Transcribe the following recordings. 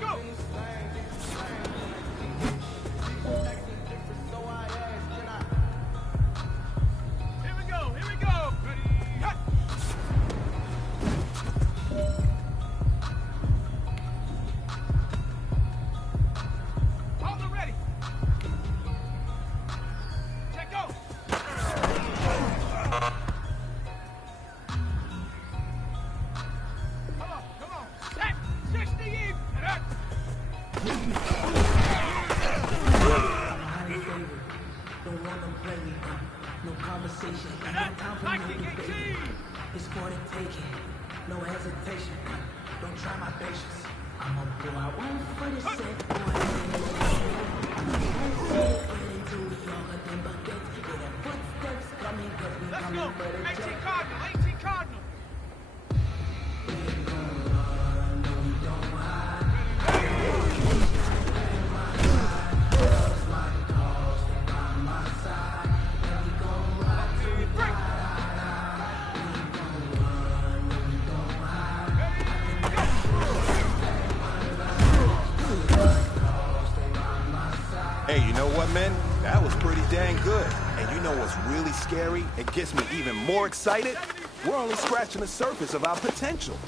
Go! Here we go, here we go! Ready, hut! Hold it ready! Check go! Come on! Set! 60 in! Don't want to play me, no conversation, no time for no debate. It's for the taking, no hesitation. Don't try my patience. I'm a boy, I won't for the set, boy. I'm ready to be younger than baguettes. With the footsteps coming, cause we coming for the jet. 18 Cardinal, 18 Cardinal! We ain't gonna run, no, we don't hide. Love's my cause, stay by my side. And we gon' ride till we die. We ain't gonna run, no, we don't hide. Hey, you know what, man? That was pretty dang good. And you know what's really scary? It gets me even more excited. We're only scratching the surface of our potential.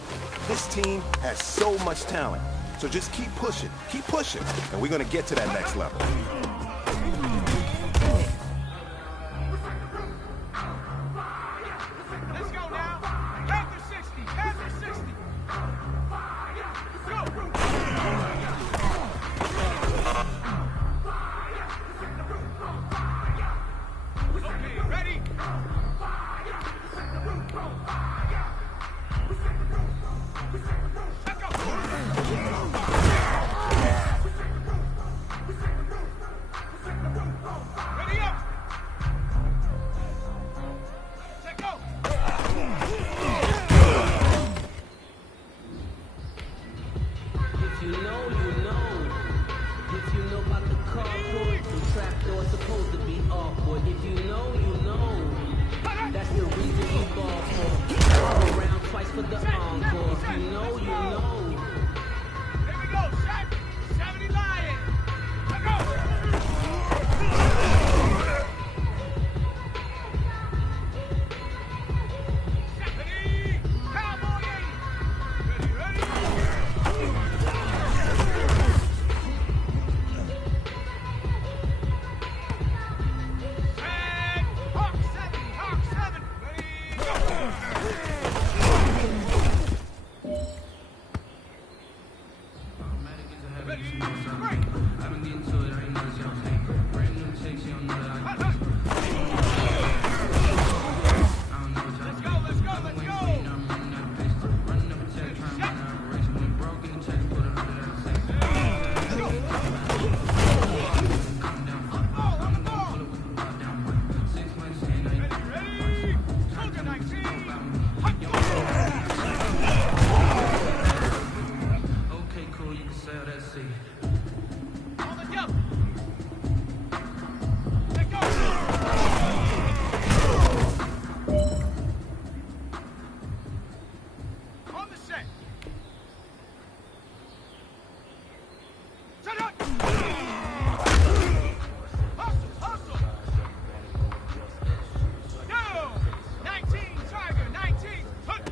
This team has so much talent. So just keep pushing, and we're gonna get to that next level. Let's go now! After 60! After 60! Go! Okay, ready? Let go! Ready up! Let go! If you know, you know. If you know about the carport, the trapdoor's supposed to be awkward. If you know, you know. That's the reason you ball for. All around twice for the encore. If you know, you know. Here we go, set! 70 Lion! Let go! Ready! Cowboy 80! Ready, Set! Hawk 70! Hawk 7! Ready, go! Ready, break! I've been getting to it, I ain't know it's your thing. Brand new chick, she don't know that I can. I don't know what y'all Let's think. go, let's go, I've been let's waiting go! for you, now I'm running out of patience. Running up a check, trying to run an operation. Went broke in the check, put 100 out of sex. Calm down, fuck. I'm gonna pull up with the bar down, boy. 6 months in, I ain't Ready? Soldier 19! okay, cool, you can sell that seat. On the jump! Let go! On the set! Shut up! Hustle, hustle! Go! 19, Tiger, 19! Hook!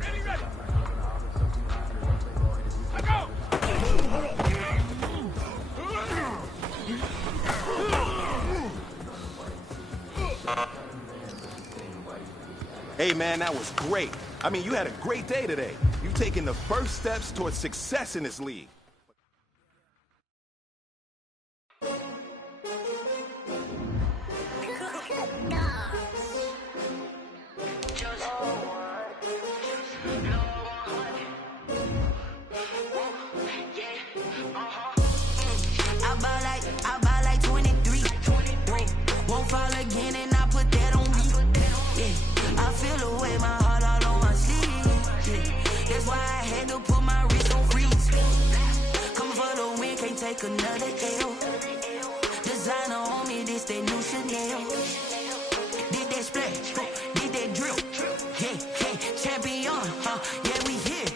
Ready, ready! Let go! Hey, man, that was great. I mean, you had a great day today. You've taken the first steps towards success in this league. I buy like 23. Won't fall again and I put that on me. Yeah, I feel the way my heart all on my sleeve. Yeah, that's why I had to put my wrist on freeze. Coming for the win, can't take another L. The designer on me, this that new Chanel. Did that splash, did that drip. Yeah, champion, yeah, we here.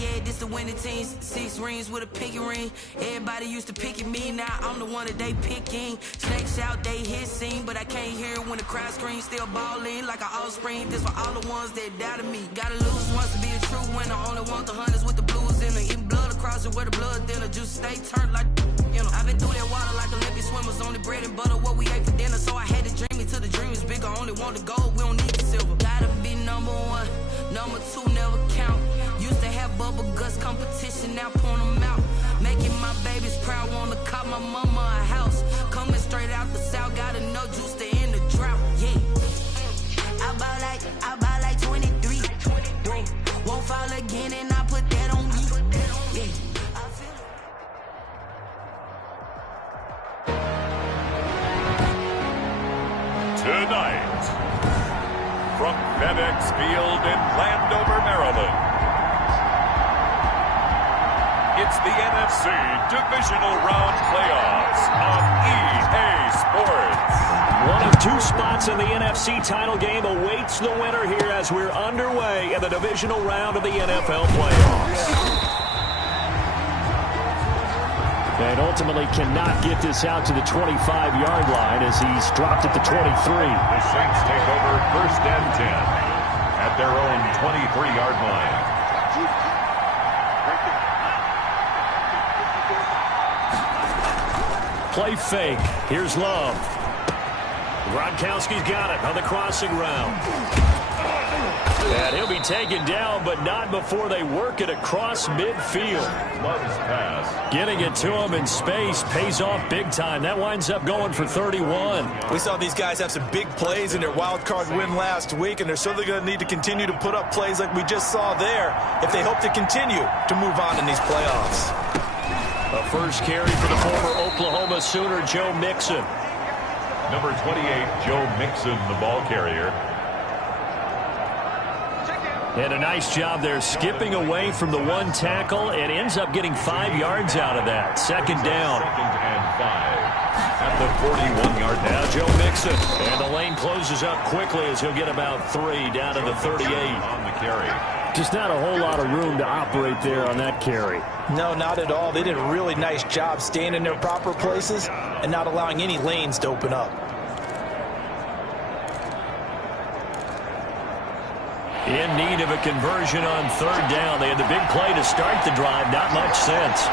Yeah, this the winning team. 6 rings with a pinky ring. Everybody used to pick at me, now I'm the one that they picking. Snakes out, they hit scene, but I can't hear when the crowd screams. Still balling like an offspring. This for all the ones that doubted me. Gotta lose once to be a true winner. Only want the hunters with the blues in it. Eating blood across it where the blood thinner. Juice stay turned like, you know. I've been through that water like Olympic swimmers. Only bread and butter what we ate for dinner. So I had to dream it till the dream is bigger. Only want the gold, we don't need the silver. Gotta be number 1, number 2 never count. Used to have bubble guts competition, now point them out. Making my babies proud, wanna cop my mama a house. Coming straight out the south, gotta know juice to end the drought. Yeah, I bought like 23. Whoa, won't fall again, and I put that on me. Yeah, I feel it. Tonight, from FedEx Field in Landover, Maryland, it's the NFC Divisional Round Playoffs on EA Sports. One of 2 spots in the NFC title game awaits the winner here as we're underway in the divisional round of the NFL playoffs. And ultimately cannot get this out to the 25-yard line as he's dropped at the 23. The Saints take over 1st and 10 at their own 23-yard line. Play fake. Here's Love. Gronkowski's got it on the crossing route. And he'll be taken down, but not before they work it across midfield. Love's pass. Getting it to him in space pays off big time. That winds up going for 31. We saw these guys have some big plays in their wild card win last week, and they're certainly going to need to continue to put up plays like we just saw there if they hope to continue to move on in these playoffs. A first carry for the former Oklahoma Sooner, Joe Mixon. Number 28, Joe Mixon, the ball carrier. And a nice job there skipping away from the 1 tackle and ends up getting 5 yards out of that. 2nd down. 2nd and 5 at the 41-yard line. Now Joe Mixon. And the lane closes up quickly as he'll get about 3 down to the 38. On the carry. Just not a whole lot of room to operate there on that carry. No, not at all. They did a really nice job staying in their proper places and not allowing any lanes to open up. In need of a conversion on 3rd down. They had the big play to start the drive. Not much sense.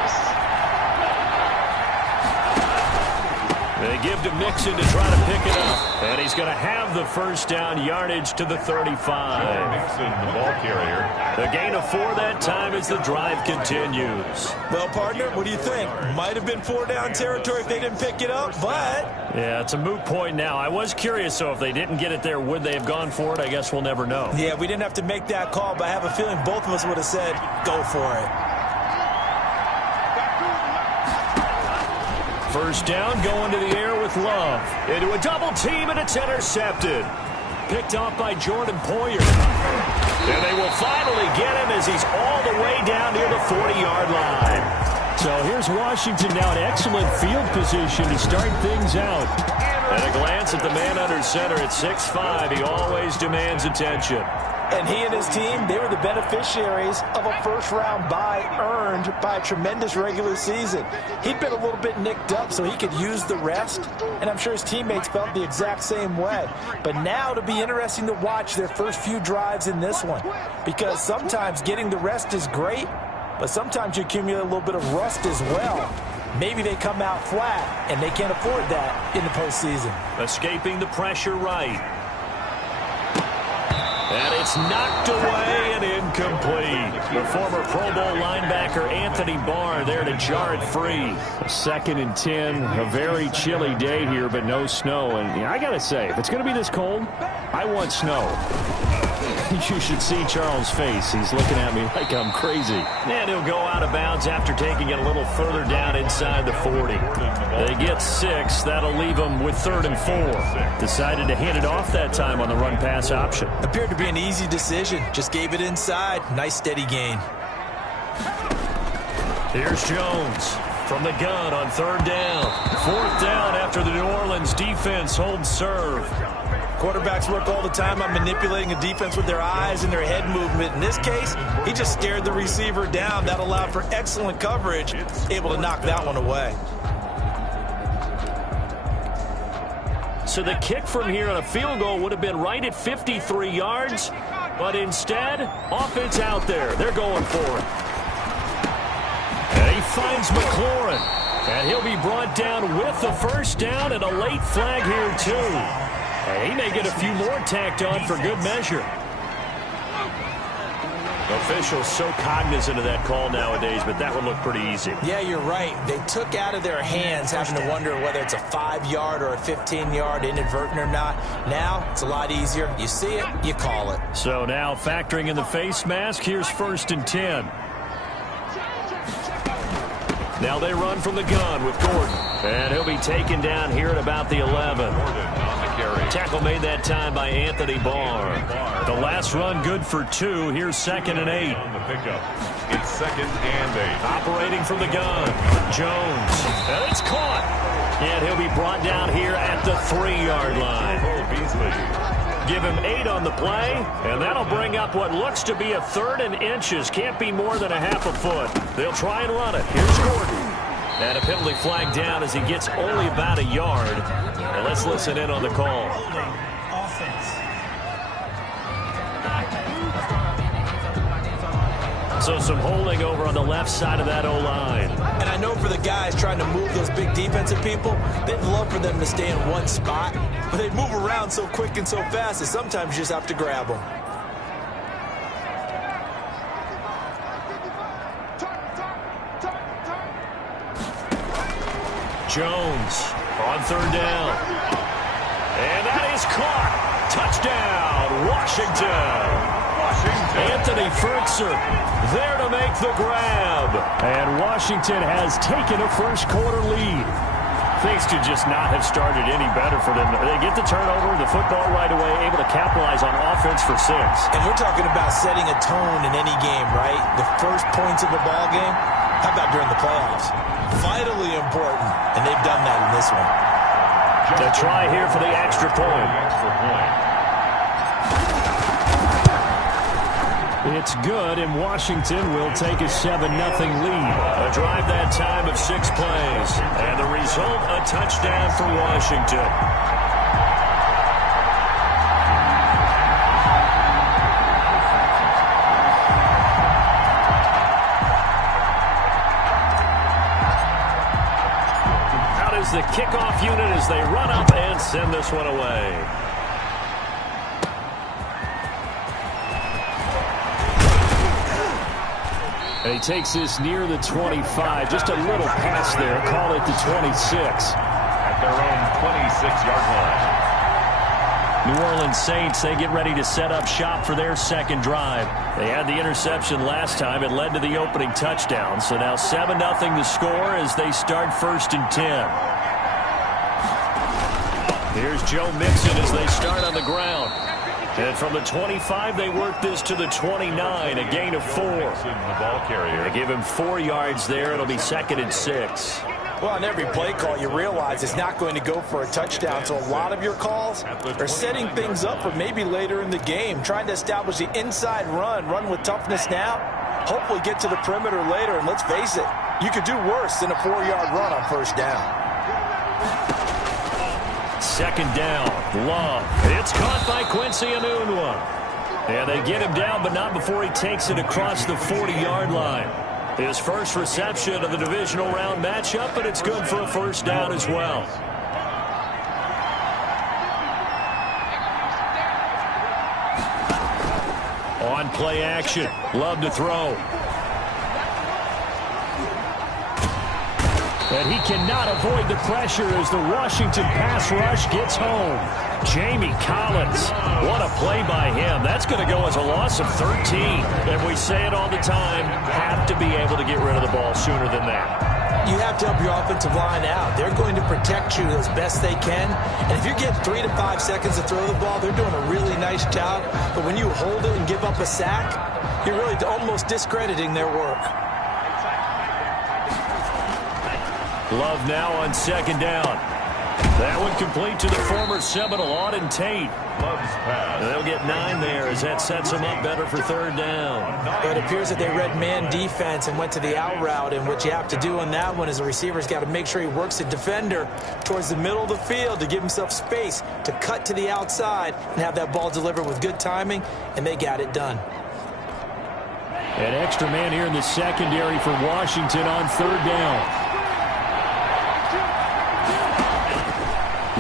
They give to Mixon to try to pick it up. And he's going to have the 1st down yardage to the 35. Mixon, the ball carrier. A gain of 4 that time as the drive continues. Well, partner, what do you think? Might have been 4 down territory if they didn't pick it up, but... Yeah, it's a moot point now. I was curious, so if they didn't get it there, would they have gone for it? I guess we'll never know. Yeah, we didn't have to make that call, but I have a feeling both of us would have said, go for it. 1st down, going to the air with Love. Into a double team, and it's intercepted. Picked off by Jordan Poyer. And they will finally get him as he's all the way down near the 40-yard line. So here's Washington now in excellent field position to start things out. And a glance at the man under center at 6'5". He always demands attention. And he and his team, they were the beneficiaries of a first-round bye earned by a tremendous regular season. He'd been a little bit nicked up so he could use the rest, and I'm sure his teammates felt the exact same way. But now it'll be interesting to watch their first few drives in this one, because sometimes getting the rest is great, but sometimes you accumulate a little bit of rust as well. Maybe they come out flat, and they can't afford that in the postseason. Escaping the pressure right. And it's knocked away and incomplete. The former Pro Bowl linebacker Anthony Barr there to jar it free. 2nd and 10, a very chilly day here, but no snow. And I got to say, if it's going to be this cold, I want snow. You should see Charles' face. He's looking at me like I'm crazy. And he'll go out of bounds after taking it a little further down inside the 40. They get 6. That'll leave them with 3rd and 4. Decided to hand it off that time on the run-pass option. Appeared to be an easy decision. Just gave it inside. Nice steady gain. Here's Jones. from the gun on 3rd down. 4th down after the New Orleans defense holds serve. Quarterbacks work all the time on manipulating a defense with their eyes and their head movement. In this case, he just stared the receiver down. That allowed for excellent coverage, able to knock that one away. So the kick from here on a field goal would have been right at 53 yards, but instead, offense out there. They're going for it. And he finds McLaurin, and he'll be brought down with the 1st down and a late flag here, too. And he may get a few more tacked on for good measure. Officials so cognizant of that call nowadays, but that would look pretty easy. Yeah, you're right. They took out of their hands having to wonder whether it's a 5-yard or a 15-yard inadvertent or not. Now, it's a lot easier. You see it, you call it. So now factoring in the face mask, here's 1st and 10. Now they run from the gun with Gordon. And he'll be taken down here at about the 11. Tackle made that time by Anthony Barr. The last run good for 2. Here's 2nd and 8. On the pickup. It's 2nd and 8. Operating from the gun. Jones. And it's caught. And he'll be brought down here at the 3-yard line. Give him 8 on the play, and that'll bring up what looks to be a 3rd and inches. Can't be more than a half a foot. They'll try and run it. Here's Gordon. And a penalty flag down as he gets only about a yard. And let's listen in on the call. So some holding over on the left side of that O-line. And I know for the guys trying to move those big defensive people, they'd love for them to stay in one spot. But they move around so quick and so fast that sometimes you just have to grab them. Jones on 3rd down. And that is caught. Touchdown, Washington. Anthony Fertzer there to make the grab. And Washington has taken a first-quarter lead. Things could just not have started any better for them. They get the turnover, the football right away, able to capitalize on offense for 6. And we're talking about setting a tone in any game, right? The first points of a ball game. How about during the playoffs? Vitally important, and they've done that in this one. The try here for the extra point. It's good, and Washington will take a 7-0 lead. A drive that time of 6 plays. And the result, a touchdown for Washington. Out is the kickoff unit as they run up and send this one away. And he takes this near the 25. Just a little pass there. Call it the 26. At their own 26-yard line. New Orleans Saints, they get ready to set up shop for their 2nd drive. They had the interception last time. It led to the opening touchdown. So now 7-0 the score as they start 1st and 10. Here's Joe Mixon as they start on the ground. And from the 25, they work this to the 29, a gain of 4. The ball carrier. They give him 4 yards there. It'll be 2nd and 6. Well, on every play call, you realize it's not going to go for a touchdown. So a lot of your calls are setting things up for maybe later in the game, trying to establish the inside run with toughness now, hopefully get to the perimeter later. And let's face it, you could do worse than a 4-yard run on 1st down. 2nd down, Love. It's caught by Quincy Enunwa. And they get him down, but not before he takes it across the 40-yard line. His first reception of the divisional round matchup, but it's good for a 1st down as well. On play action, Love to throw. And he cannot avoid the pressure as the Washington pass rush gets home. Jamie Collins, what a play by him. That's going to go as a loss of 13. And we say it all the time, have to be able to get rid of the ball sooner than that. You have to help your offensive line out. They're going to protect you as best they can. And if you get 3 to 5 seconds to throw the ball, they're doing a really nice job. But when you hold it and give up a sack, you're really almost discrediting their work. Love now on second down. That one complete to the former Seminole, Auden Tate. Love's pass. They'll get 9 there as that sets them up better for third down. But it appears that they read man defense and went to the out route, and what you have to do on that one is the receiver's got to make sure he works the defender towards the middle of the field to give himself space to cut to the outside and have that ball delivered with good timing, and they got it done. An extra man here in the secondary for Washington on third down.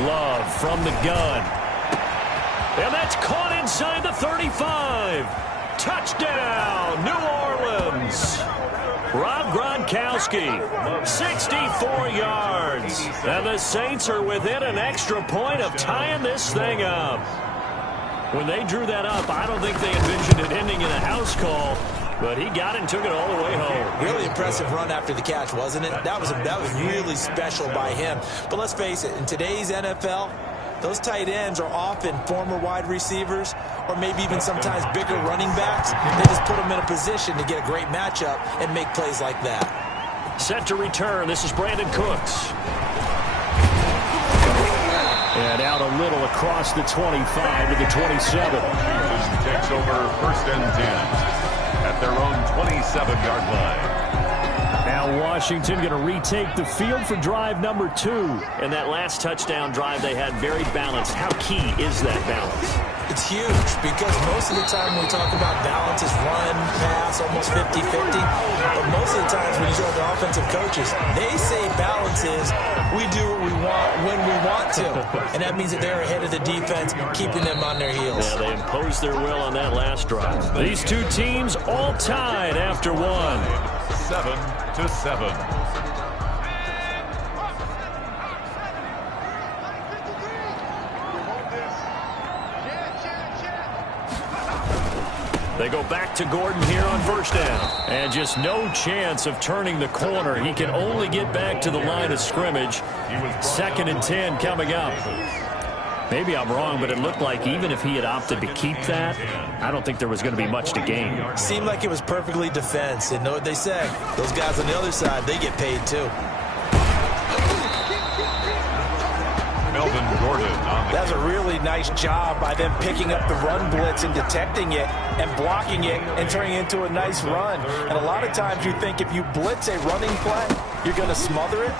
Love from the gun. And that's caught inside the 35. Touchdown, New Orleans. Rob Gronkowski, 64 yards. And the Saints are within an extra point of tying this thing up. When they drew that up, I don't think they envisioned it ending in a house call. But he got it and took it all the way home. Really impressive run after the catch, wasn't it? That was really special by him. But let's face it, in today's NFL, those tight ends are often former wide receivers or maybe even sometimes bigger running backs. They just put them in a position to get a great matchup and make plays like that. Set to return. This is Brandon Cooks. And out a little across the 25 to the 27. Takes over first and 10. At their own 27-yard line. Now Washington going to retake the field for drive number 2. And that last touchdown drive they had very balanced. How key is that balance? It's huge because most of the time when we talk about balance is run, pass, almost 50-50. But most of the times when you talk to offensive coaches, they say balance is we do what we want when we want to. And that means that they're ahead of the defense, keeping them on their heels. Yeah, they imposed their will on that last drive. These two teams all tied after 1. 7-7. They go back to Gordon here on first down. And just no chance of turning the corner. He can only get back to the line of scrimmage. 2nd and 10 coming up. Maybe I'm wrong, but it looked like even if he had opted to keep that, I don't think there was going to be much to gain. Seemed like it was perfectly defense. And know what they say? Those guys on the other side, they get paid too. Melvin Gordon on the That's a really nice job by them picking up the run blitz and detecting it and blocking it and turning it into a nice run. And a lot of times you think if you blitz a running play, you're going to smother it.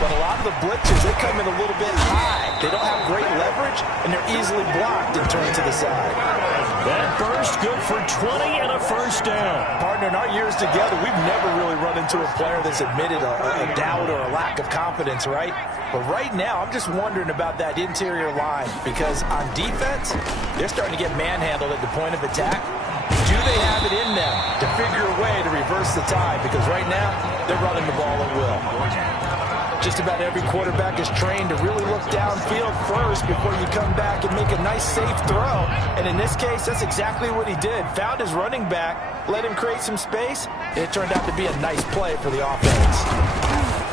But a lot of the blitzers, they come in a little bit high. They don't have great leverage, and they're easily blocked and turned to the side. That burst good for 20 and a first down. Partner, in our years together, we've never really run into a player that's admitted a doubt or a lack of confidence, right? But right now, I'm just wondering about that interior line because on defense, they're starting to get manhandled at the point of attack. Do they have it in them to figure a way to reverse the tide? Because right now, they're running the ball at will. Just about every quarterback is trained to really look downfield first before you come back and make a nice, safe throw. And in this case, that's exactly what he did. Found his running back, let him create some space, and it turned out to be a nice play for the offense.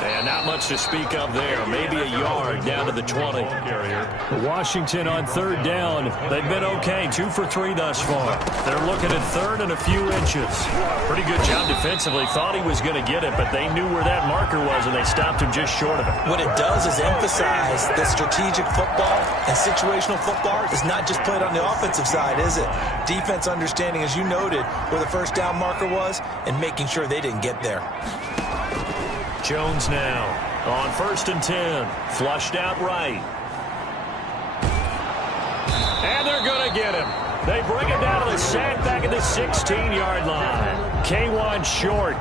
And not much to speak of there. Maybe a yard down to the 20. Washington on third down. They've been okay. 2 for 3 thus far. They're looking at third and a few inches. Pretty good job defensively. Thought he was going to get it, but they knew where that marker was, and they stopped him just short of it. What it does is emphasize that strategic football and situational football is not just played on the offensive side, is it? Defense understanding, as you noted, where the first down marker was and making sure they didn't get there. Jones now on 1st and 10. Flushed out right. And they're going to get him. They bring him down to the sack back at the 16-yard line. K1 short.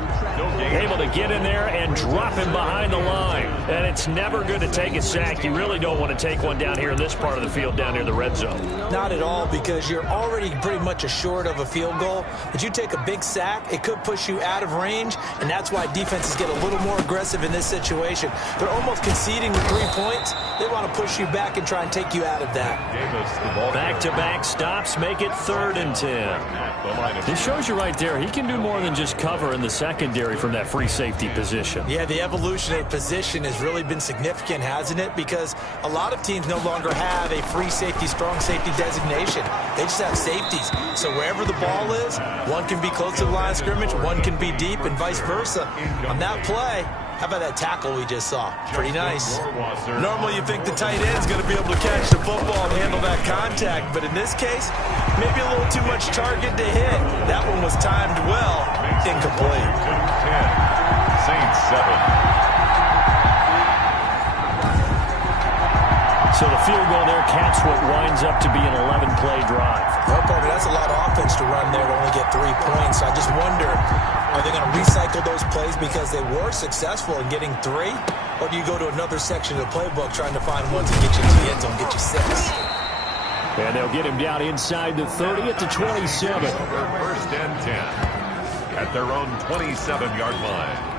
Able to get in there and drop him behind the line. And it's never good to take a sack. You really don't want to take one down here in this part of the field down near the red zone. Not at all, because you're already pretty much assured of a field goal. But you take a big sack, it could push you out of range, and that's why defenses get a little more aggressive in this situation. They're almost conceding the 3 points. They want to push you back and try and take you out of that. Back-to-back stops make it 3rd and 10. This shows you right there, he can do more than just cover in the secondary from that free safety position. Yeah, the evolution of position has really been significant, hasn't it? Because a lot of teams no longer have a free safety, strong safety designation. They just have safeties. So wherever the ball is, one can be close to the line of scrimmage, one can be deep, and vice versa. On that play, How about that tackle we just saw? Pretty nice. Normally you think the tight end's going to be able to catch the football and handle that contact, but in this case, maybe a little too much target to hit. That one was timed well. Incomplete. 10. Saints 7. So the field goal there caps what winds up to be an 11-play drive. Well, Parker, that's a lot of offense to run there to only get 3 points. I just wonder, are they going to recycle those plays because they were successful in getting 3? Or do you go to another section of the playbook trying to find ones that get you to the end zone, get you 6? And they'll get him down inside the 30 at the 27. First and 10 at their own 27-yard line.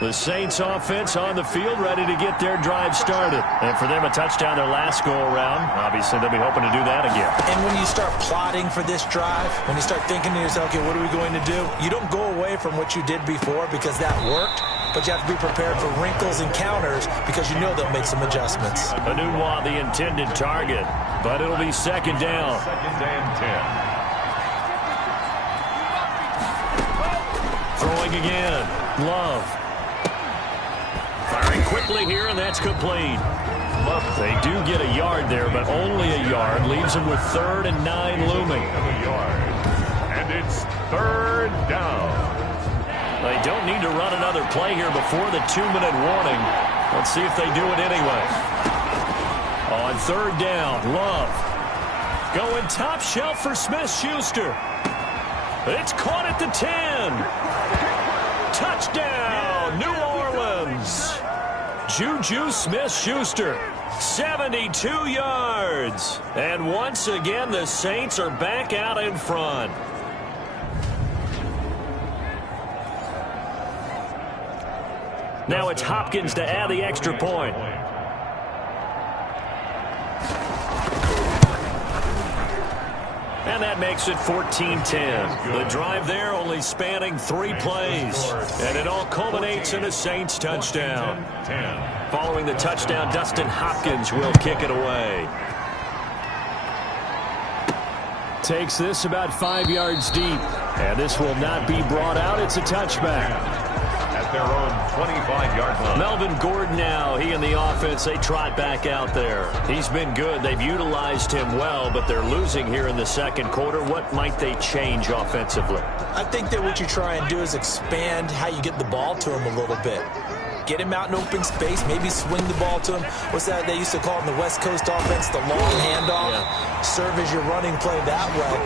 The Saints offense on the field, ready to get their drive started. And for them, a touchdown their last go-around. Obviously, they'll be hoping to do that again. And when you start plotting for this drive, when you start thinking to yourself, okay, what are we going to do? You don't go away from what you did before because that worked, but you have to be prepared for wrinkles and counters because you know they'll make some adjustments. Anunwa, the intended target, but it'll be second down. Second and 10. Throwing again. Love. Firing quickly here, and that's complete. They do get a yard there, but only a yard. Leaves them with 3rd and 9 looming. And it's 3rd down. They don't need to run another play here before the 2-minute warning. Let's see if they do it anyway. On 3rd down, Love. Going top shelf for Smith-Schuster. It's caught at the 10. Touchdown, New Orleans. Juju Smith-Schuster, 72 yards. And once again, the Saints are back out in front. Now it's Hopkins to add the extra point. And that makes it 14-10. The drive there only spanning 3 plays. And it all culminates in a Saints touchdown. Following the touchdown, Dustin Hopkins will kick it away. Takes this about 5 yards deep. And this will not be brought out. It's a touchback. At their own 25-yard line. Melvin Gordon now, he and the offense, they trot back out there. He's been good. They've utilized him well, but they're losing here in the second quarter. What might they change offensively? I think that what you try and do is expand how you get the ball to him a little bit. Get him out in open space, maybe swing the ball to him. What's that they used to call in the West Coast offense, the long handoff? Yeah. Serve as your running play that way,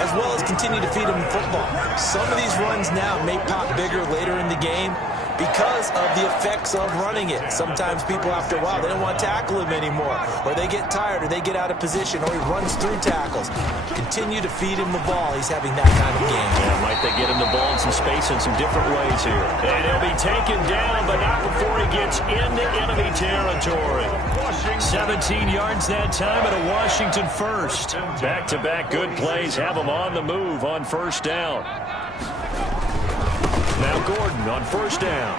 as well as continue to feed him football. Some of these runs now may pop bigger later in the game because of the effects of running it. Sometimes people, after a while, they don't want to tackle him anymore, or they get tired, or they get out of position, or he runs through tackles. Continue to feed him the ball. He's having that kind of game. Yeah, might they get him the ball in some space in some different ways here. And he'll be taken down, but not before he gets into enemy territory. 17 yards that time and a Washington first. Back-to-back good plays have him on the move on first down. Now Gordon on first down.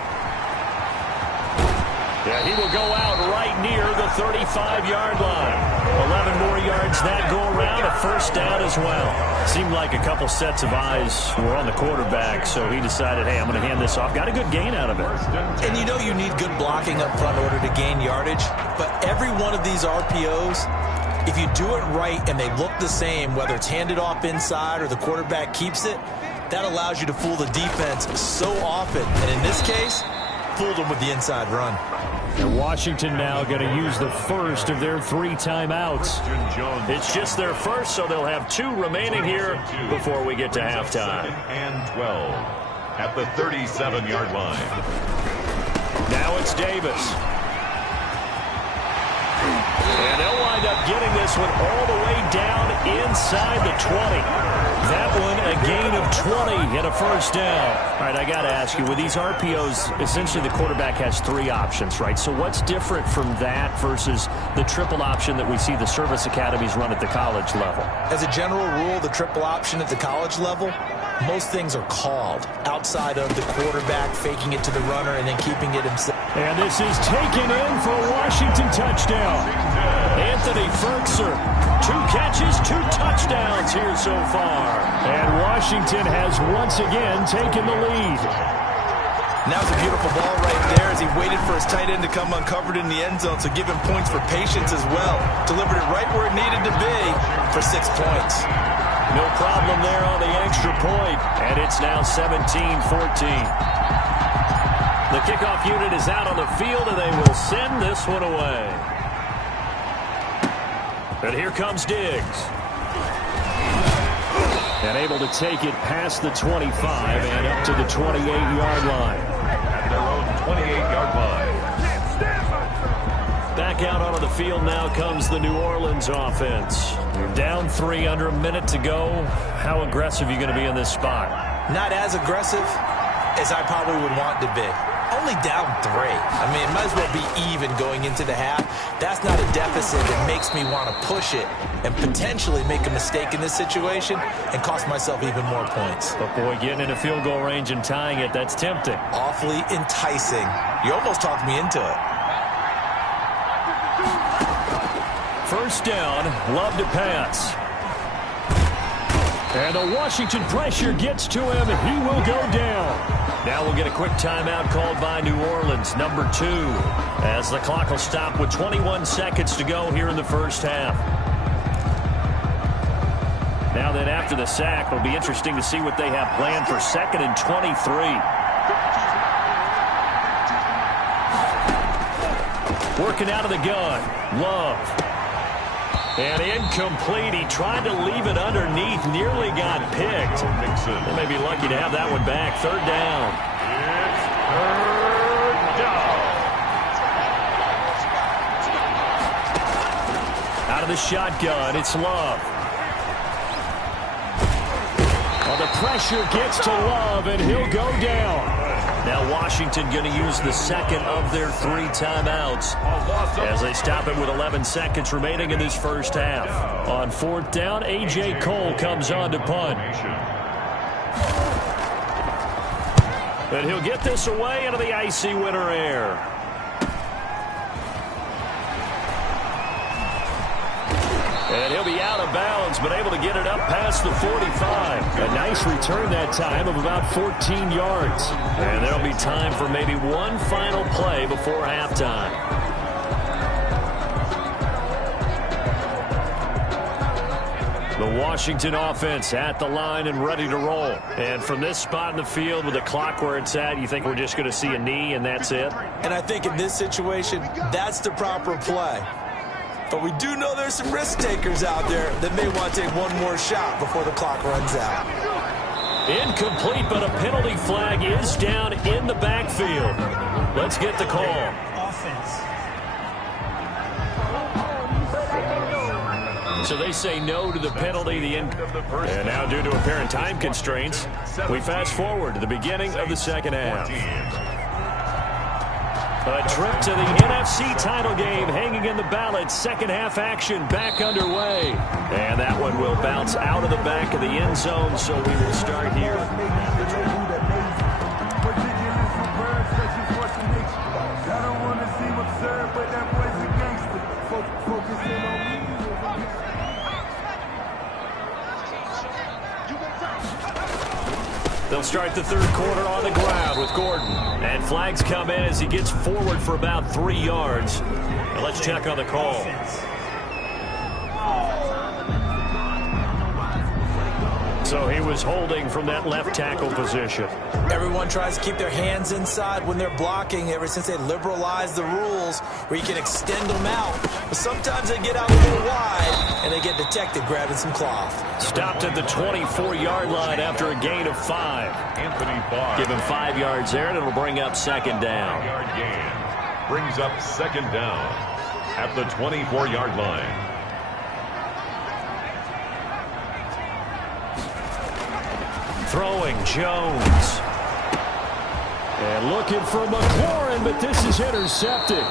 Yeah, he will go out right near the 35-yard line. 11 more yards that go around, a first down as well. Seemed like a couple sets of eyes were on the quarterback, so he decided, hey, I'm going to hand this off. Got a good gain out of it. And you know you need good blocking up front in order to gain yardage, but every one of these RPOs, if you do it right and they look the same, whether it's handed off inside or the quarterback keeps it, that allows you to fool the defense so often. And in this case, fooled them with the inside run. And Washington now going to use the first of their 3 timeouts. It's just their first, so they'll have 2 remaining here before we get to halftime. And 12 at the 37-yard line. Now it's Davis. And they'll wind up getting this one all the way down inside the 20. That one a gain of 20 and a first down. All right, I got to ask you, with these RPOs, essentially the quarterback has 3 options, right? So what's different from that versus the triple option that we see the service academies run at the college level? As a general rule, the triple option at the college level, most things are called outside of the quarterback faking it to the runner and then keeping it himself. And this is taken in for a Washington touchdown. Anthony Ferkser, 2 catches, 2 touchdowns here so far. And Washington has once again taken the lead. And that was a beautiful ball right there as he waited for his tight end to come uncovered in the end zone, so give him points for patience as well. Delivered it right where it needed to be for 6 points. No problem there on the extra point, and it's now 17-14. The kickoff unit is out on the field, and they will send this one away. And here comes Diggs. And able to take it past the 25 and up to the 28-yard line. At their own 28-yard line. Back out onto the field now comes the New Orleans offense. You're down 3, under a minute to go. How aggressive are you going to be in this spot? Not as aggressive as I probably would want to be. Only down 3. I mean, it might as well be even going into the half. That's not a deficit that makes me want to push it and potentially make a mistake in this situation and cost myself even more points. But boy, getting into field goal range and tying it, that's tempting. Awfully enticing. You almost talked me into it. First down, Love to pass. And the Washington pressure gets to him. He will go down. Now we'll get a quick timeout called by New Orleans, number 2, as the clock will stop with 21 seconds to go here in the first half. Now then, after the sack, it'll be interesting to see what they have planned for 2nd and 23. Working out of the gun, Love. And incomplete. He tried to leave it underneath, nearly got picked. They may be lucky to have that one back. 3rd down. It's 3rd down. Out of the shotgun, it's Love. Well, the pressure gets to Love, and he'll go down. Now Washington going to use the 2nd of their 3 timeouts as they stop it with 11 seconds remaining in this first half. On 4th down, A.J. Cole comes on to punt. And he'll get this away into the icy winter air. And he'll be out of bounds, but able to get it up past the 45. A nice return that time of about 14 yards. And there'll be time for maybe one final play before halftime. The Washington offense at the line and ready to roll. And from this spot in the field with the clock where it's at, you think we're just going to see a knee and that's it? And I think in this situation, that's the proper play. But we do know there's some risk takers out there that may want to take one more shot before the clock runs out. Incomplete, but a penalty flag is down in the backfield. Let's get the call. So they say no to the penalty. And now due to apparent time constraints, we fast forward to the beginning of the second half. A trip to the NFC title game hanging in the balance. Second half action back underway. And that one will bounce out of the back of the end zone, so we will start here. They'll start the 3rd quarter on the ground with Gordon. And flags come in as he gets forward for about 3 yards. And let's check on the call. So he was holding from that left tackle position. Everyone tries to keep their hands inside when they're blocking ever since they liberalized the rules where you can extend them out. But sometimes they get out a little wide and they get detected grabbing some cloth. Stopped at the 24-yard line after a gain of 5. Anthony Barr. Give him 5 yards there, and it'll bring up 2nd down. 5-yard gain. Brings up 2nd down at the 24-yard line. Throwing Jones. And looking for McLaurin, but this is intercepted.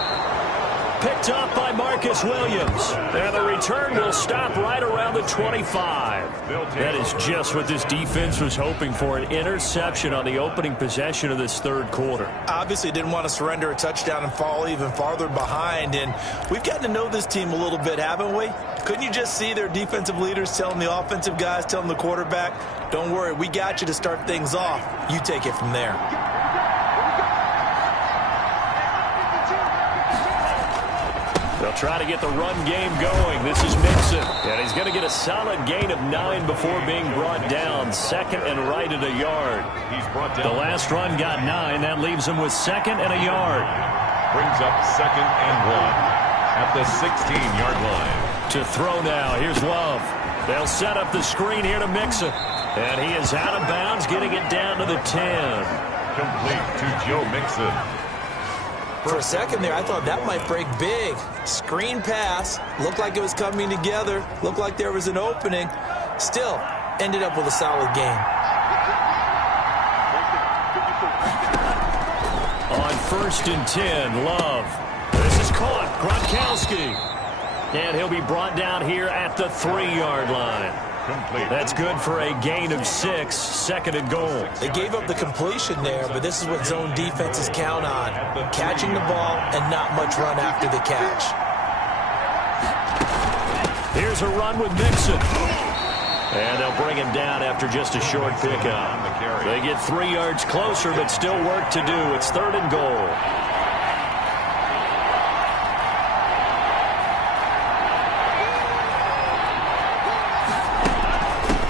Picked up by Marcus Williams. And the return will stop right around the 25. That is just what this defense was hoping for, an interception on the opening possession of this 3rd quarter. Obviously didn't want to surrender a touchdown and fall even farther behind. And we've gotten to know this team a little bit, haven't we? Couldn't you just see their defensive leaders telling the offensive guys, telling the quarterback, don't worry, we got you to start things off. You take it from there. They'll try to get the run game going. This is Mixon. And he's going to get a solid gain of 9 before being brought down. Second and right at a yard. He's brought down. The last run got 9. That leaves him with second and a yard. Brings up 2nd and 1 at the 16-yard line. To throw now. Here's Love. They'll set up the screen here to Mixon. And he is out of bounds, getting it down to the 10. Complete to Joe Mixon. For a second there, I thought that might break big. Screen pass. Looked like it was coming together. Looked like there was an opening. Still, ended up with a solid game. On 1st and 10, Love. This is caught. Gronkowski. And he'll be brought down here at the 3-yard line. Complete. That's good for a gain of 6. Second and goal. They gave up the completion there, but this is what zone defenses count on. Catching the ball and not much run after the catch. Here's a run with Mixon. And they'll bring him down after just a short pickup. They get 3 yards closer, but still work to do. It's 3rd and goal.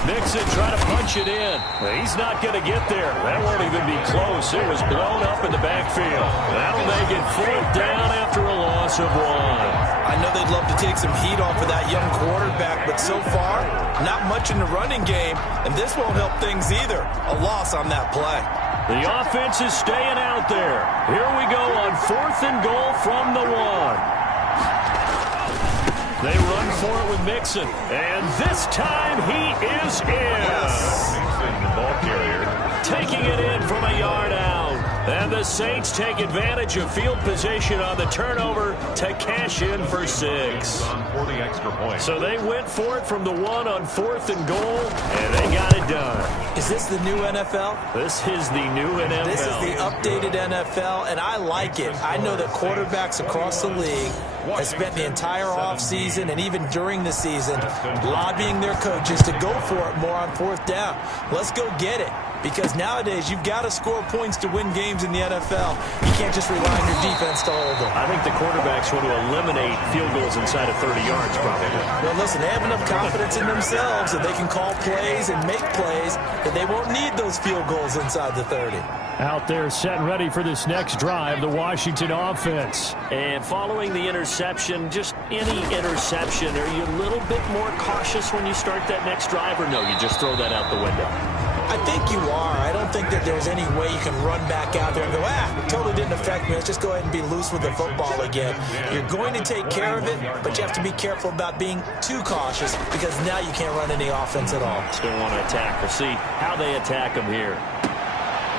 Mixon trying to punch it in. He's not going to get there. That won't even be close. It was blown up in the backfield. That'll make it 4th down after a loss of 1. I know they'd love to take some heat off of that young quarterback, but so far, not much in the running game, and this won't help things either. A loss on that play. The offense is staying out there. Here we go on 4th and goal from the 1. They run for it with Mixon. And this time he is in. Mixon, the ball carrier. Taking it in from a yard out. And the Saints take advantage of field position on the turnover to cash in for 6. On 40 extra points. So they went for it from the 1 on 4th and goal, and they got it done. Is this the new NFL? This is the new NFL. This is the updated NFL, and I like it. I know that quarterbacks across the league have spent the entire offseason and even during the season lobbying their coaches to go for it more on 4th down. Let's go get it. Because nowadays, you've got to score points to win games in the NFL. You can't just rely on your defense to hold them. I think the quarterbacks want to eliminate field goals inside of 30 yards, probably. Well, listen, they have enough confidence in themselves that they can call plays and make plays, that they won't need those field goals inside the 30. Out there set and ready for this next drive, the Washington offense. And following the interception, just any interception, are you a little bit more cautious when you start that next drive, or no, you just throw that out the window? I think you are. I don't think that there's any way you can run back out there and go, it totally didn't affect me. Let's just go ahead and be loose with the football again. You're going to take care of it, but you have to be careful about being too cautious because now you can't run any offense at all. Still want to attack. We'll see how they attack them here.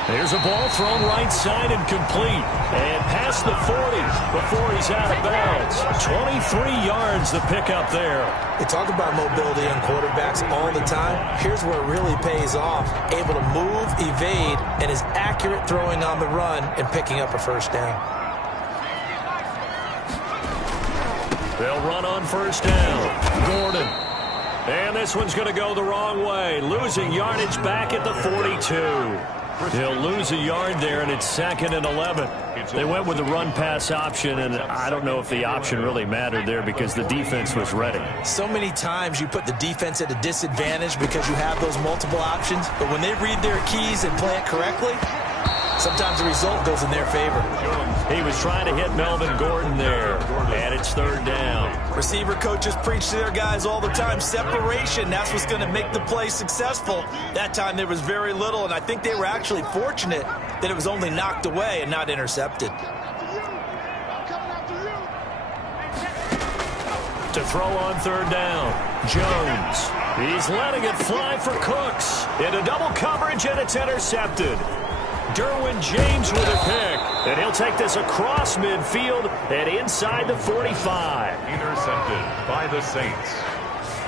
There's a ball thrown right side and complete. And past the 40 before he's out of bounds. 23 yards the pickup there. They talk about mobility on quarterbacks all the time. Here's where it really pays off. Able to move, evade, and is accurate throwing on the run and picking up a 1st down. They'll run on 1st down. Gordon. And this one's going to go the wrong way. Losing yardage back at the 42. He'll lose a yard there, and it's 2nd and 11. They went with the run-pass option, and I don't know if the option really mattered there because the defense was ready. So many times you put the defense at a disadvantage because you have those multiple options, but when they read their keys and play it correctly, sometimes the result goes in their favor. He was trying to hit Melvin Gordon there, and it's 3rd down. Receiver coaches preach to their guys all the time. Separation, that's what's going to make the play successful. That time there was very little, and I think they were actually fortunate that it was only knocked away and not intercepted. To throw on 3rd down, Jones. He's letting it fly for Cooks. Into double coverage, and it's intercepted. Derwin James with a pick, and he'll take this across midfield and inside the 45. Intercepted by the Saints.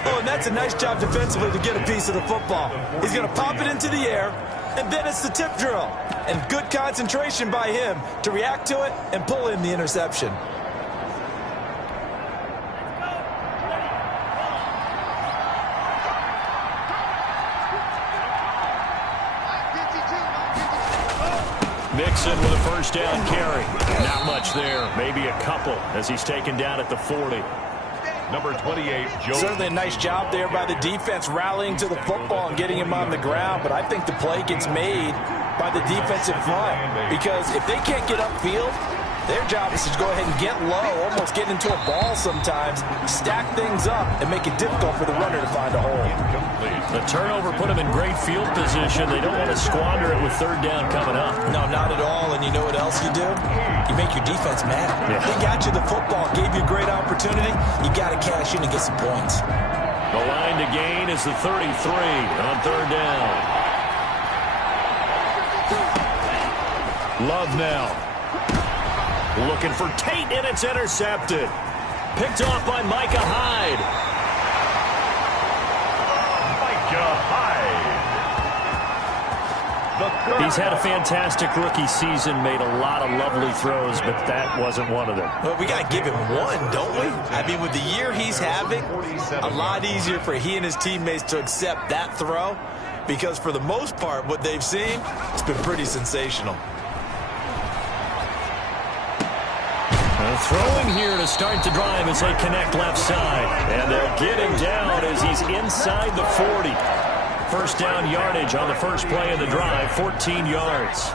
Oh, and that's a nice job defensively to get a piece of the football. He's going to pop it into the air, and then it's the tip drill. And good concentration by him to react to it and pull in the interception. Mixon with a first down carry. Not much there. Maybe a couple as he's taken down at the 40. Number 28, Jones. Certainly a nice job there by the defense rallying to the football and getting him on the ground, but I think the play gets made by the defensive front because if they can't get upfield, their job is to go ahead and get low, almost get into a ball sometimes, stack things up, and make it difficult for the runner to find a hole. The turnover put them in great field position. They don't want to squander it with third down coming up. No, not at all. And you know what else you do? You make your defense mad. Yeah. They got you the football, gave you a great opportunity. You got to cash in and get some points. The line to gain is the 33 on third down. Love now. Looking for Tate, and it's intercepted. Picked off by Micah Hyde. He's had a fantastic rookie season, made a lot of lovely throws, but that wasn't one of them. Well, we got to give him one, don't we? I mean, with the year he's having, a lot easier for he and his teammates to accept that throw because for the most part, what they've seen, it's been pretty sensational. Throwing here to start the drive as they connect left side. And they'll get him down as he's inside the 40. First down yardage on the first play of the drive, 14 yards.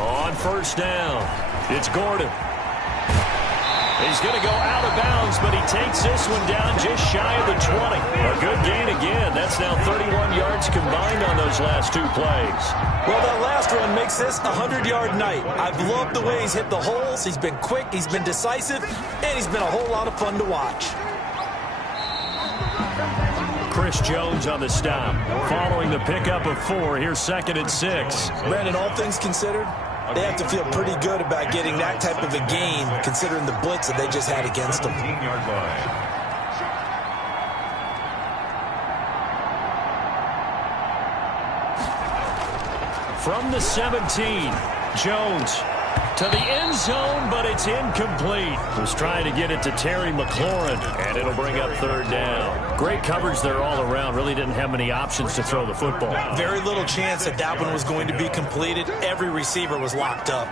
On first down, it's Gordon. He's going to go out of bounds, but he takes this one down just shy of the 20. A good gain again. That's now 31 yards combined on those last two plays. Well, that last run makes this a 100-yard night. I've loved the way he's hit the holes. He's been quick, he's been decisive, and he's been a whole lot of fun to watch. Chris Jones on the stop. Following the pickup of 4, here's 2nd and 6. Brandon, all things considered, they have to feel pretty good about getting that type of a gain, considering the blitz that they just had against them. 15-yard line. From the 17, Jones to the end zone, but it's incomplete. Was trying to get it to Terry McLaurin, and it'll bring up third down. Great coverage there all around. Really didn't have many options to throw the football. Very little chance that that one was going to be completed. Every receiver was locked up.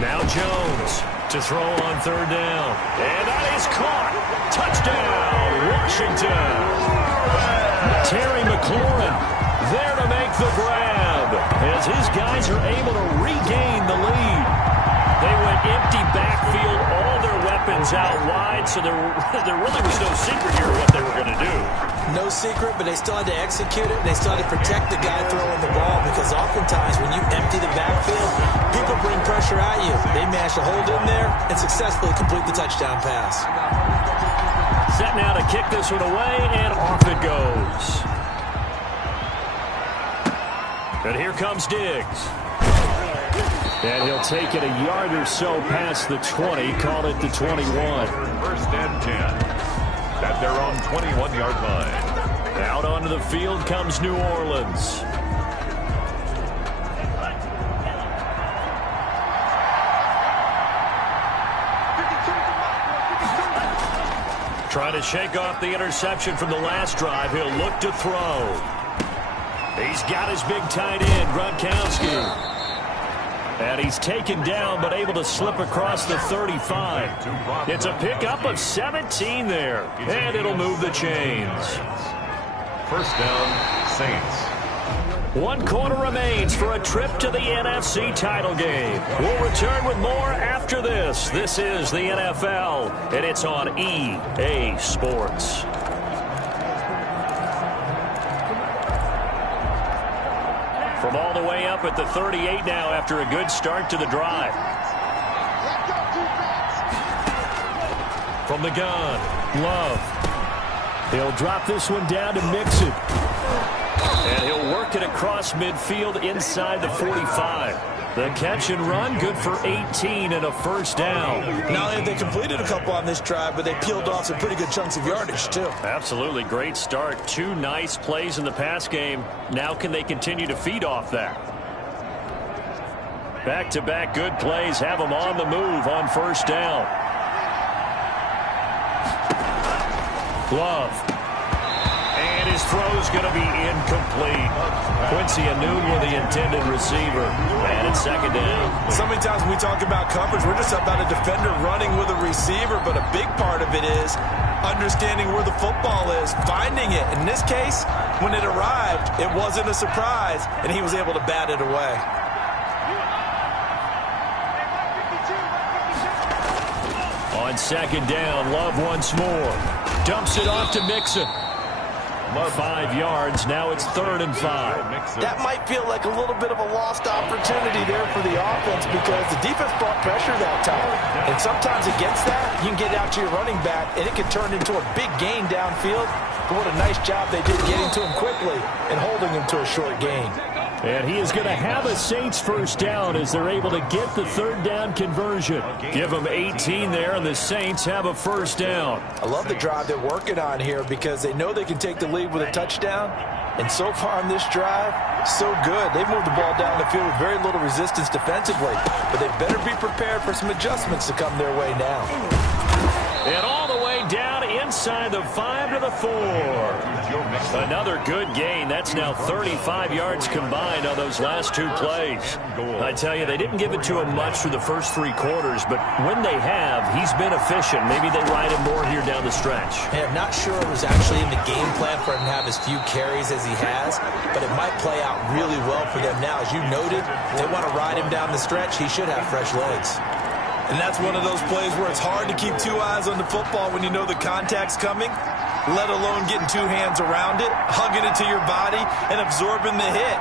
Now Jones to throw on third down. And that is caught. Touchdown, Washington. Terry McLaurin there to make the grab as his guys are able to regain the lead. They went empty backfield, all their weapons out wide, so there really was no secret here what they were going to do. No secret, but they still had to execute it, and they still had to protect the guy throwing the ball because oftentimes when you empty the backfield, people bring pressure at you. They managed to hold in there and successfully complete the touchdown pass. Set now to kick this one away, and off it goes. And here comes Diggs. And he'll take it a yard or so past the 20, call it the 21. First and 10 at their own 21-yard line. Out onto the field comes New Orleans. Trying to shake off the interception from the last drive. He'll look to throw. He's got his big tight end, Gronkowski. And he's taken down, but able to slip across the 35. It's a pickup of 17 there. And it'll move the chains. First down, Saints. 1 quarter remains for a trip to the NFC title game. We'll return with more after this. This is the NFL, and it's on EA Sports. From all the way up at the 38 now after a good start to the drive. From the gun, Love. He'll drop this one down to Mixon. And he'll work it across midfield inside the 45. The catch and run, good for 18 and a first down. Not only have they completed a couple on this drive, but they peeled off some pretty good chunks of yardage, too. Absolutely. Great start. 2 nice plays in the pass game. Now can they continue to feed off that? Back-to-back good plays have them on the move on first down. Love. And his throw's going to be incomplete. Quincy Anoon with the intended receiver. And it's second down. So many times when we talk about coverage, we're just about a defender running with a receiver, but a big part of it is understanding where the football is, finding it. In this case, when it arrived, it wasn't a surprise, and he was able to bat it away. On second down, Love once more. Dumps it off to Mixon. 5 yards. Now it's 3rd and 5. That might feel like a little bit of a lost opportunity there for the offense because the defense brought pressure that time. And sometimes against that, you can get out to your running back, and it can turn into a big gain downfield. But what a nice job they did getting to him quickly and holding him to a short gain. And he is going to have a Saints first down as they're able to get the 3rd down conversion. Give them 18 there, and the Saints have a first down. I love the drive they're working on here because they know they can take the lead with a touchdown. And so far on this drive, so good. They've moved the ball down the field with very little resistance defensively. But they better be prepared for some adjustments to come their way now. And all the way down inside the 5 to the 4. Another good gain. That's now 35 yards combined on those last 2 plays. I tell you, they didn't give it to him much through the first 3 quarters, but when they have, he's been efficient. Maybe they ride him more here down the stretch. Hey, I'm not sure it was actually in the game plan for him to have as few carries as he has, but it might play out really well for them now. As you noted, they want to ride him down the stretch. He should have fresh legs. And that's one of those plays where it's hard to keep 2 eyes on the football when you know the contact's coming, let alone getting 2 hands around it, hugging it to your body, and absorbing the hit,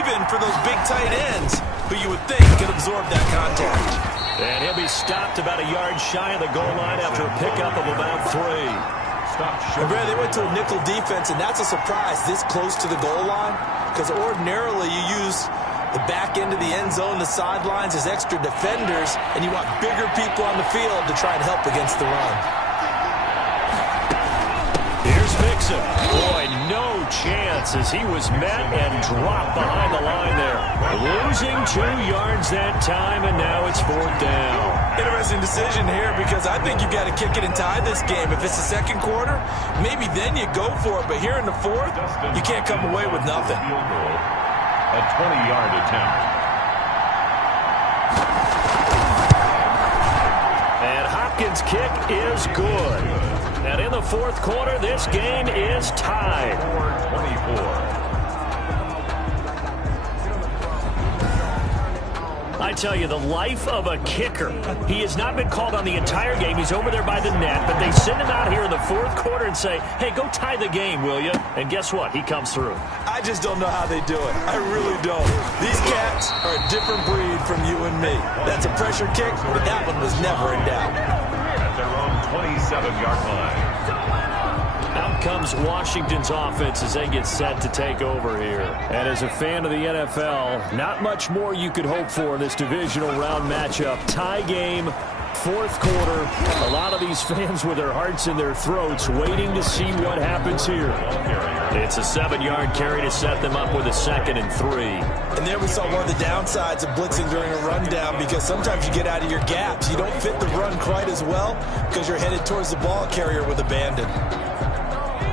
even for those big tight ends who you would think could absorb that contact. And he'll be stopped about a yard shy of the goal line after a pickup of about 3. And Brad, they went to a nickel defense, and that's a surprise this close to the goal line, because ordinarily you use the back end of the end zone, the sidelines as extra defenders, and you want bigger people on the field to try and help against the run. Here's Mixon. Boy, no chance as he was met and dropped behind the line there. Losing 2 yards that time, and now it's 4th down. Interesting decision here because I think you've got to kick it and tie this game. If it's the second quarter, maybe then you go for it. But here in the 4th, you can't come away with nothing. A 20-yard attempt. And Hopkins' kick is good. And in the 4th quarter, this game is tied. 24. I tell you, the life of a kicker. He has not been called on the entire game. He's over there by the net, but they send him out here in the 4th quarter and say, hey, go tie the game, will you? And guess what? He comes through. I just don't know how they do it. I really don't. These cats are a different breed from you and me. That's a pressure kick, but that one was never in doubt. At their own 27-yard line. Out comes Washington's offense as they get set to take over here. And as a fan of the NFL, not much more you could hope for in this divisional round matchup. Tie game, 4th quarter. A lot of these fans with their hearts in their throats waiting to see what happens here. It's a 7-yard carry to set them up with a 2nd and 3. And there we saw one of the downsides of blitzing during a rundown because sometimes you get out of your gaps. You don't fit the run quite as well because you're headed towards the ball carrier with abandon.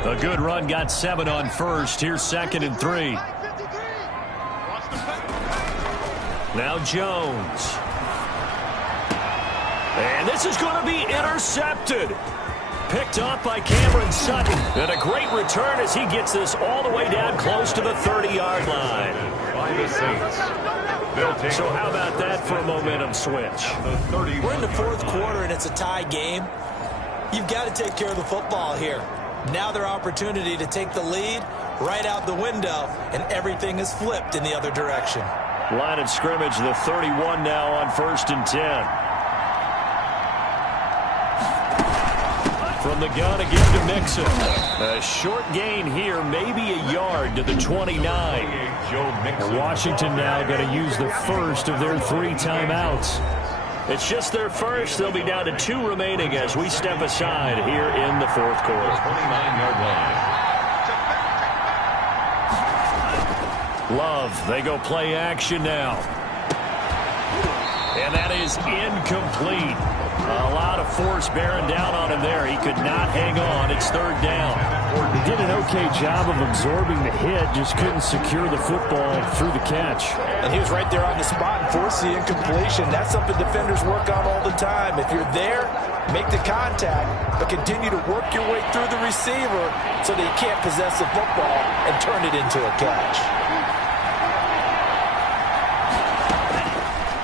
A good run got 7 on first. Here's 2nd and 3. Now Jones. And this is going to be intercepted. Picked off by Cameron Sutton. And a great return as he gets this all the way down close to the 30-yard line. By the Saints. So how about that for a momentum switch? We're in the 4th quarter and it's a tie game. You've got to take care of the football here. Now their opportunity to take the lead right out the window, and everything is flipped in the other direction. Line of scrimmage, the 31 now on 1st and 10. From the gun again to Mixon. A short gain here, maybe a yard to the 29. Washington now going to use the first of their 3 timeouts. It's just their first. They'll be down to 2 remaining as we step aside here in the 4th quarter. 29-yard line. Love, they go play action now. And that is incomplete. A lot of force bearing down on him there. He could not hang on. It's third down. He did an okay job of absorbing the hit, just couldn't secure the football through the catch. And he was right there on the spot and forced the incompletion. That's something defenders work on all the time. If you're there, make the contact, but continue to work your way through the receiver so that you can't possess the football and turn it into a catch.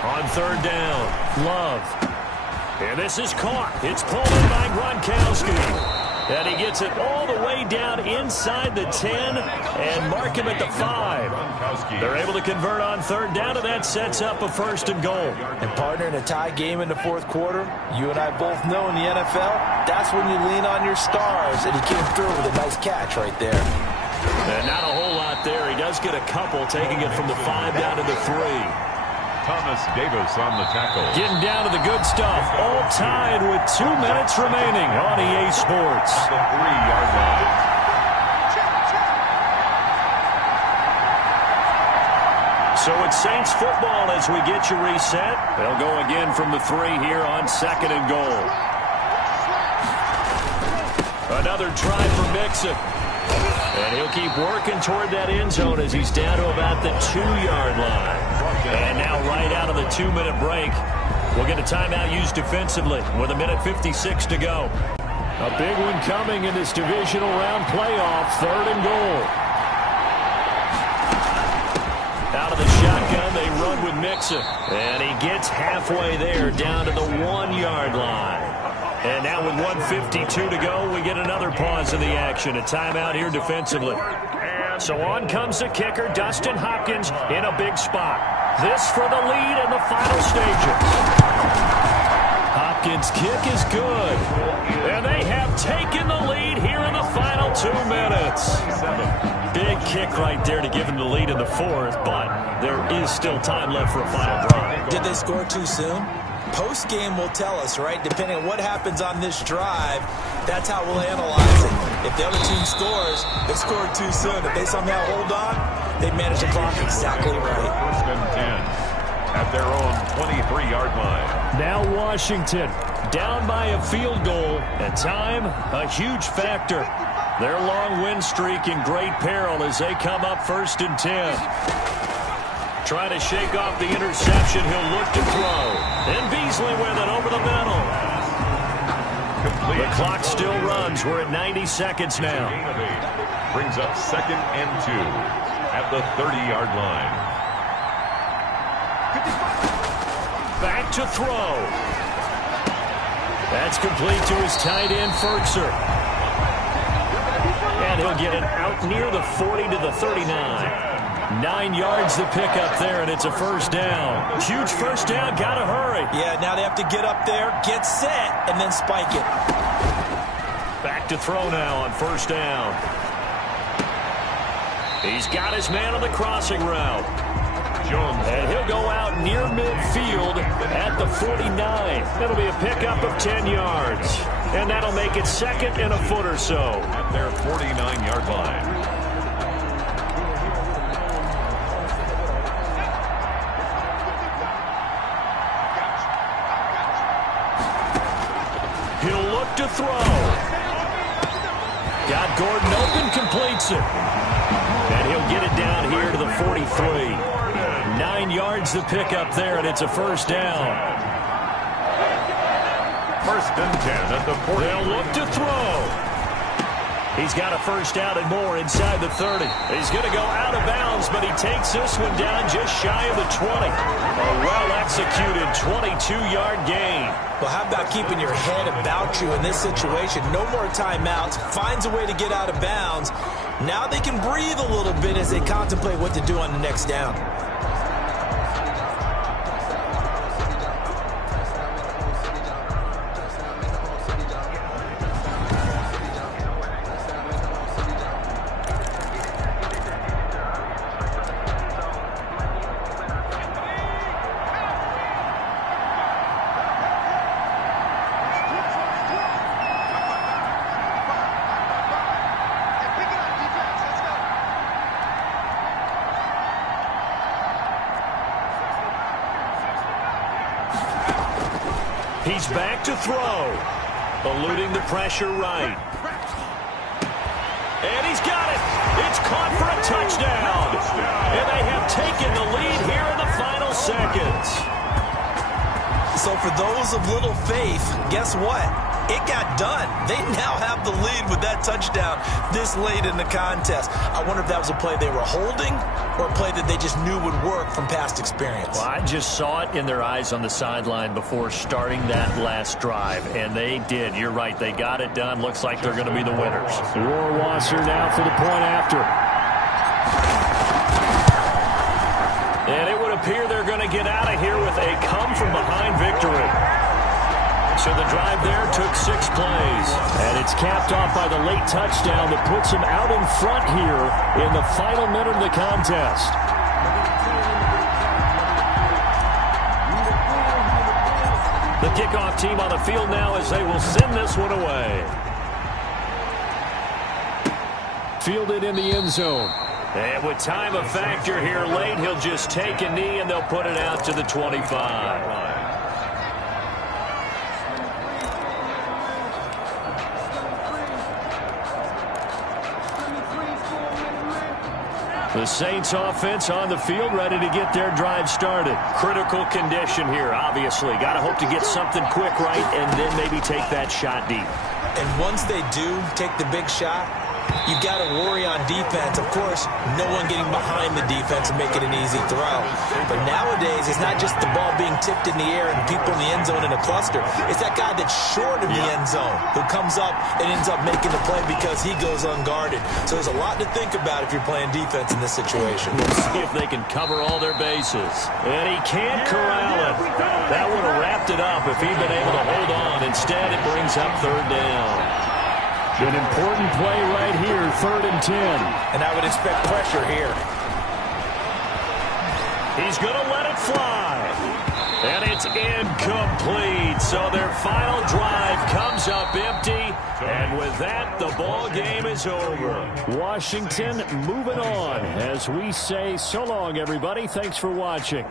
On third down, Love. And this is caught. It's pulled in by Gronkowski. And he gets it all the way down inside the 10 and mark him at the 5. They're able to convert on third down, and that sets up a first and goal. And partner, in a tie game in the fourth quarter, you and I both know in the NFL, that's when you lean on your stars, and he came through with a nice catch right there. And not a whole lot there. He does get a couple, taking it from the 5 down to the 3. Thomas Davis on the tackle. Getting down to the good stuff. All tied with 2 minutes remaining on EA Sports. The 3-yard line. So it's Saints football as we get you reset. They'll go again from the 3 here on second and goal. Another try for Mixon. And he'll keep working toward that end zone as he's down to about the 2-yard line. And now right out of the 2-minute break, we'll get a timeout used defensively with 1:56 to go. A big one coming in this divisional round playoff, third and goal. Out of the shotgun, they run with Mixon. And he gets halfway there, down to the 1-yard line. And now with 1:52 to go, we get another pause in the action. A timeout here defensively. So on comes the kicker, Dustin Hopkins, in a big spot. This for the lead in the final stages. Hopkins' kick is good. And they have taken the lead here in the final 2 minutes. Big kick right there to give them the lead in the fourth, but there is still time left for a final drive. Did they score too soon? Post-game will tell us, right? Depending on what happens on this drive, that's how we'll analyze it. If the other team scores, they scored too soon. If they somehow hold on, they manage the clock exactly right. First and 10 at their own 23-yard line. Now Washington Down by a field goal, and time a huge factor. Their long win streak in great peril as they come up first and 10. Trying to shake off the interception. He'll look to throw. And Beasley with it over the middle. Complete. The clock still runs. We're at 90 seconds now. Brings up second and 2 at the 30-yard line. Back to throw. That's complete to his tight end, Ferkser. And he'll get it out near the 40 to the 39. 9 yards to pick up there, and it's a first down. Huge first down, gotta hurry. Yeah, now they have to get up there, get set, and then spike it. Back to throw now on first down. He's got his man on the crossing route. Jones. And he'll go out near midfield at the 49. That'll be a pickup of 10 yards. And that'll make it second and a foot or so. At their 49-yard line. He'll look to throw. Got Gordon open, completes it. And he'll get it down here to the 43. 9 yards to pick up there, and it's a first down. First and 10 at the 40. They'll look to throw. He's got a first down and more inside the 30. He's going to go out of bounds, but he takes this one down just shy of the 20. A well-executed 22-yard gain. Well, how about keeping your head about you in this situation? No more timeouts. Finds a way to get out of bounds. Now they can breathe a little bit as they contemplate what to do on the next down. He's back to throw. Eluding the pressure right. And he's got it. It's caught for a touchdown. And they have taken the lead here in the final seconds. So for those of little faith, guess what? It got done. They now have the lead with that touchdown this late in the contest. I wonder if that was a play they were holding or a play that they just knew would work from past experience. Well, I just saw it in their eyes on the sideline before starting that last drive, and they did. You're right. They got it done. Looks like they're going to be the winners. Rohrwasser now for the point after. And it would appear they're going to get out of here with a come-from-behind victory. So the drive there took 6 plays. And it's capped off by the late touchdown that puts them out in front here in the final minute of the contest. The kickoff team on the field now as they will send this one away. Fielded in the end zone. And with time a factor here late, he'll just take a knee and they'll put it out to the 25. The Saints offense on the field, ready to get their drive started. Critical condition here, obviously. Got to hope to get something quick right and then maybe take that shot deep. And once they do take the big shot, you got to worry on defense. Of course, no one getting behind the defense and making an easy throw. But nowadays, it's not just the ball being tipped in the air and people in the end zone in a cluster. It's that guy that's short in the end zone who comes up and ends up making the play because he goes unguarded. So there's a lot to think about if you're playing defense in this situation. We'll see if they can cover all their bases. And he can't corral it. That would have wrapped it up if he'd been able to hold on. Instead, it brings up 3rd down. An important play right here, 3rd and 10. And I would expect pressure here. He's going to let it fly. And it's incomplete. So their final drive comes up empty. And with that, the ball game is over. Washington moving on as we say so long, everybody. Thanks for watching.